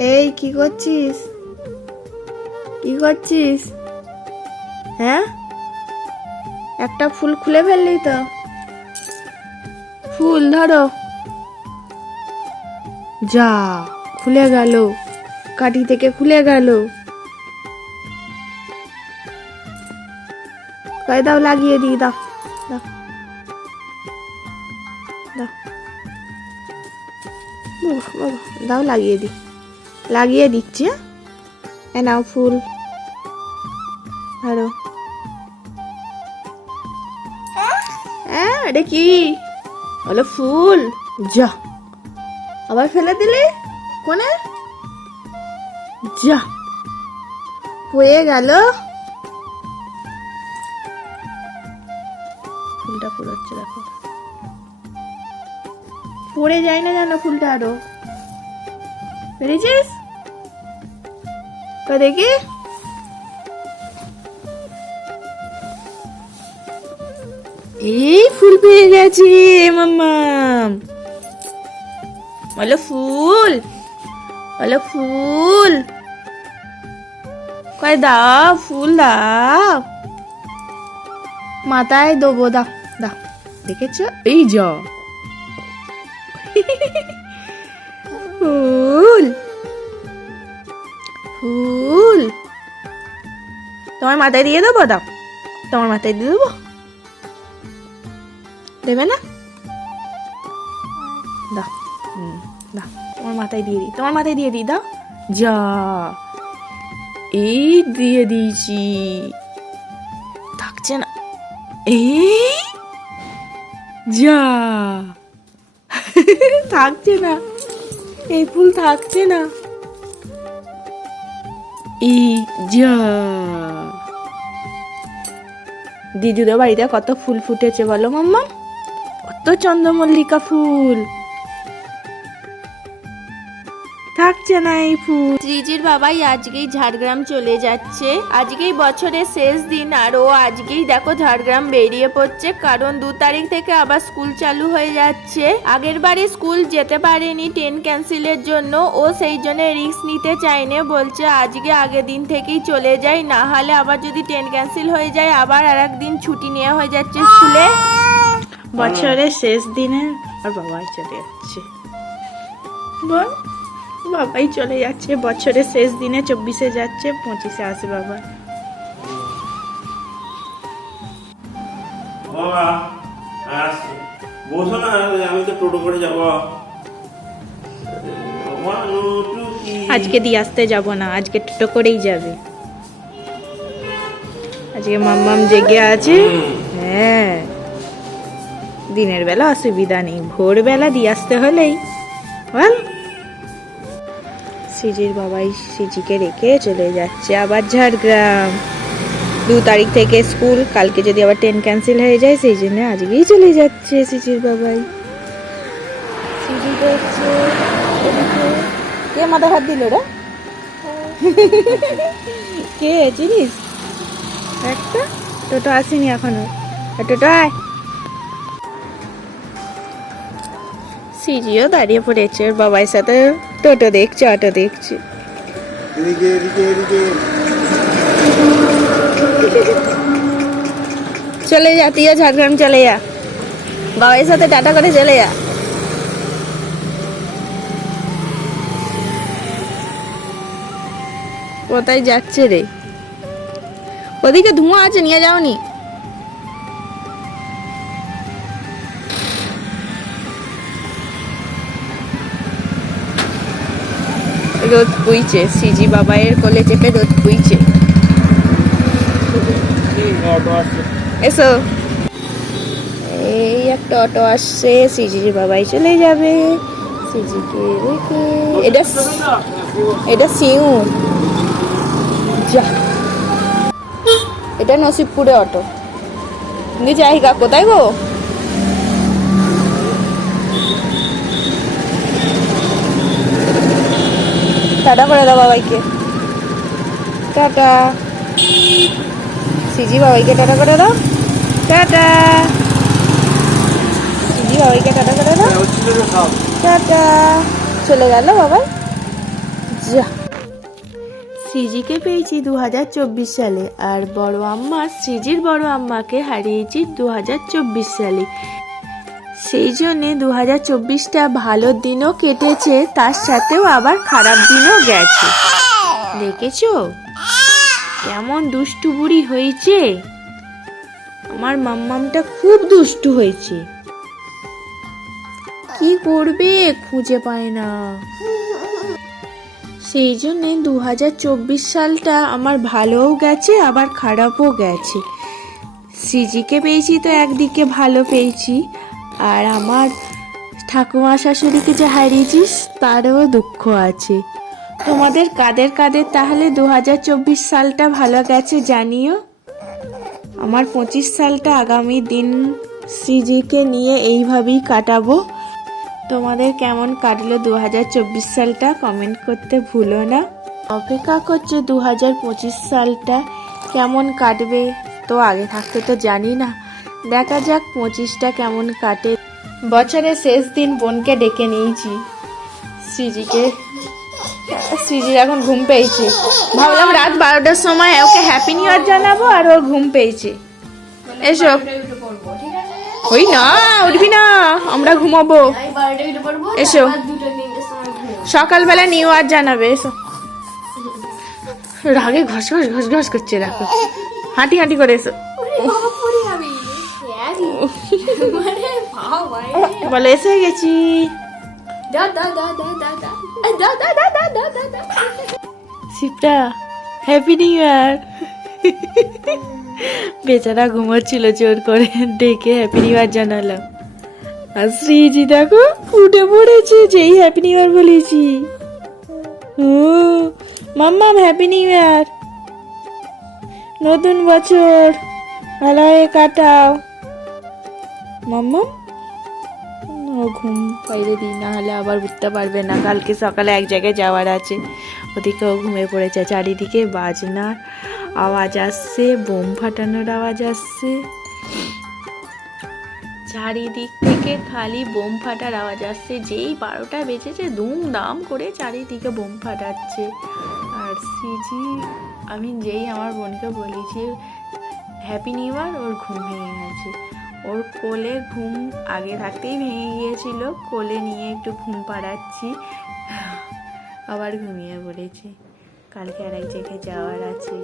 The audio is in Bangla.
এই, কি করছিস? কি করছিস? হ্যাঁ? একটা ফুল খুলে ফেললি তো। ফুল ধরো। যা, খুলে গেল। কাঠি থেকে খুলে গেল। দাও, লাগিয়ে দিই দাও দাও, লাগিয়ে দিই। লাগিয়ে দিচ্ছি হ্যাঁ? এ নাও ফুল। ধরো। হ্যাঁ এটা কি? বলো ফুল। যা। আবার ফেলে দিলে? কোনে যা। হয়ে গেল। ফুলটা পুরোচ্ছে দেখো। পড়ে যায় না জানো ফুলটা আরও? পেরেছিস? তো দেখি। এই ফুল পেয়ে গেছি মাম্মা বলো ফুল বলো ফুল। কয় দাও, ফুল দাও। মাথায় দেবো, দাও দাও। দেখেছ? এই যা তোমার মাথায় দিয়ে দেবো দাও। তোমার মাথায় দিয়ে দেবো? দেবে না? দাও। হুম, দাও। তোমার মাথায় দিয়ে দিই। তোমার মাথায় দিয়ে দিই দাও। যা। এই দিয়ে দিয়েছি। থাকছে না। এই? যা। থাকছে না। এই ফুল থাকছে না। এই যা। দিদিদের বাড়িতে কত ফুল ফুটেছে বলো মাম্মা? কত চন্দ্রমল্লিকা ফুল। থাকছে না এই ফুল শ্রীজির বাবাই আজকেই ঝাড়গ্রাম চলে যাচ্ছে। আজকেই বছরের শেষ দিন আর ও আজকেই দেখো ঝাড়গ্রাম বেরিয়ে পড়ছে কারণ দু তারিখ থেকে আবার স্কুল চালু হয়ে যাচ্ছে। আগের বারে স্কুল যেতে পারেনি ট্রেন ক্যান্সেলের জন্য ও সেই জন্য রিস্ক নিতে চায়নি বলছে আজকে আগের দিন থেকেই চলে যাই না হলে আবার যদি ট্রেন ক্যান্সেল হয়ে যায় আবার আর একদিন ছুটি নেওয়া হয়ে যাচ্ছে স্কুলে। বছরের শেষ দিনে আর বাবাই চলে যাচ্ছে। বল। বাবাই চলে যাচ্ছে বছরের শেষ দিনে চব্বিশে যাচ্ছে পঁচিশে আসে বাবা। বাবা বসো না আমি তো টোটো করে যাব। One, two, three. আজকে দিয়ে আসতে যাব না আজকে টোটো করেই যাবে। আজকে মাম্মাম জেগে আছে। হ্যাঁ। দিনের বেলা অসুবিধা নেই ভোরবেলা দিয়ে আসতে হলেই। বল। সিজির বাবাই সিজিকে রেখে চলে যাচ্ছে আবার ঝাড়গ্রাম। দু তারিখ থেকে স্কুল, কালকে যদি আবার ট্রেন ক্যান্সেল হয়ে যায়, সেই জন্য আজকেই চলে যাচ্ছে সিজির বাবাই। সিজি দেখছে কে মাথা হাত দিল রে? কে? চিনিস? একটা? টোটো আসেনি এখনও। টোটো আয়। সিজিও দাঁড়িয়ে পড়েছে ওর বাবার সাথে টোটো দেখছে অটো দেখছে। চলে যা তুইও ঝাড়গ্রাম চলে যা। বাবার সাথে টাটা করে চলে যা। কোথায় যাচ্ছে রে? ওদিকে ধোঁয়া আছে নিয়ে যাওনি? রোদ পুইছে সিজি বাবাইয়ের কোলে চেপে রোদ পুইছে এসো। এই একটা অটো আসছে, সিজির বাবাই চলে যাবে। সিজিকে রেখে, এটা এটা সিউর যা। এটা নসিবপুরে অটো। কিন্তু যাই গা কোথায় গো? টাটা করে দাও বাবাইকে। টাটা। সিজি বাবাইকে টাটা করে দাও। টাটা। সিজি বাবাইকে টাটা করে দাও। টাটা। চলে গেল বাবাই। যা। সিজিকে পেয়েছি দু হাজার চব্বিশ সালে, আর বড় আম্মা, সিজির বড় আম্মাকে হারিয়েছি দু হাজার চব্বিশ সালে। সেই জন্যে দু হাজার চব্বিশটা ভালো দিনও কেটেছে, তার সাথেও আবার খারাপ দিনও গেছে। দেখেছ? কেমন দুষ্টু বুড়ি হয়েছে। আমার মাম্মামটা খুব দুষ্টু হয়েছে। কি করবে খুঁজে পায় না। সেই জন্যে দু হাজার চব্বিশ সালটা আমার ভালোও গেছে, আবার খারাপও গেছে। সিজিকে পেয়েছি তো একদিকে ভালো পেয়েছি। আর আমার ঠাকুমা শাশুড়িকে যে হারিয়েছিস, তারও দুঃখ আছে। তোমাদের কাদের কাদের তাহলে দু হাজার চব্বিশ সালটা ভালো গেছে জানিও? আমার পঁচিশ সালটা আগামী দিন সিজিকে নিয়ে এইভাবেই কাটাবো। তোমাদের কেমন কাটলো দু হাজার চব্বিশ সালটা কমেন্ট করতে ভুলো না। অপেক্ষা করছে দু হাজার পঁচিশ সালটা কেমন কাটবে, তো আগে থাকতে তো জানি না। দেখা যাক পঁচিশটা কেমন কাটে। বছরের শেষ দিন বোনকে ডেকে নিয়েছি। সিজিকে সিজির এখন ঘুম পেয়েছে। ভাবলাম রাত বারোটার সময় ওকে হ্যাপি নিউ ইয়ার জানাব আর ওর ঘুম পেয়েছে। এসো। ওই না উঠবি না আমরা ঘুমাবো। এসো। সকালবেলা নিউ ইয়ার জানাবে এসো। রাগে ঘস ঘস ঘস ঘস করছে রাখো হাঁটি হাঁটি করে এসো। বলে এসে গেছি শিবটা হ্যাপি নিউ ইয়ার বেচারা ঘুমোচ্ছিল জোর করে ডেকে হ্যাপি নিউ ইয়ার জানালাম। আর শ্রীজি দেখো উঠে পড়েছে যেই হ্যাপি নিউ ইয়ার বলেছি। ও মাম্মাম হ্যাপি নিউ ইয়ার নতুন বছর ভালো হয়ে কাটাও। মাম্মাম ঘুম পাইরে দিই না হলে আবার উঠতে পারবে না। কালকে সকালে এক জায়গায় যাওয়ার আছে। ওদিকেও ঘুমিয়ে পড়েছে। চারিদিকে বাজনার আওয়াজ আসছে, বোম ফাটানোর আওয়াজ আসছে। চারিদিক থেকে খালি বোম ফাটার আওয়াজ আসছে। যেই বারোটা বেজেছে দুমদাম করে চারিদিকে বোম ফাটাচ্ছে। আর সিজি, আমি যেই আমার বোনকে বলেছি হ্যাপি নিউ ইয়ার ওর ঘুম ভেঙে গেছে। ওর কোলে ঘুম আগে থাকতেই ভেঙে গিয়েছিল। কোলে নিয়ে একটু ঘুম পাড়াচ্ছি। আবার ঘুমিয়ে পড়েছে। কালকে আর এক জায়গায় যাওয়ার আছে।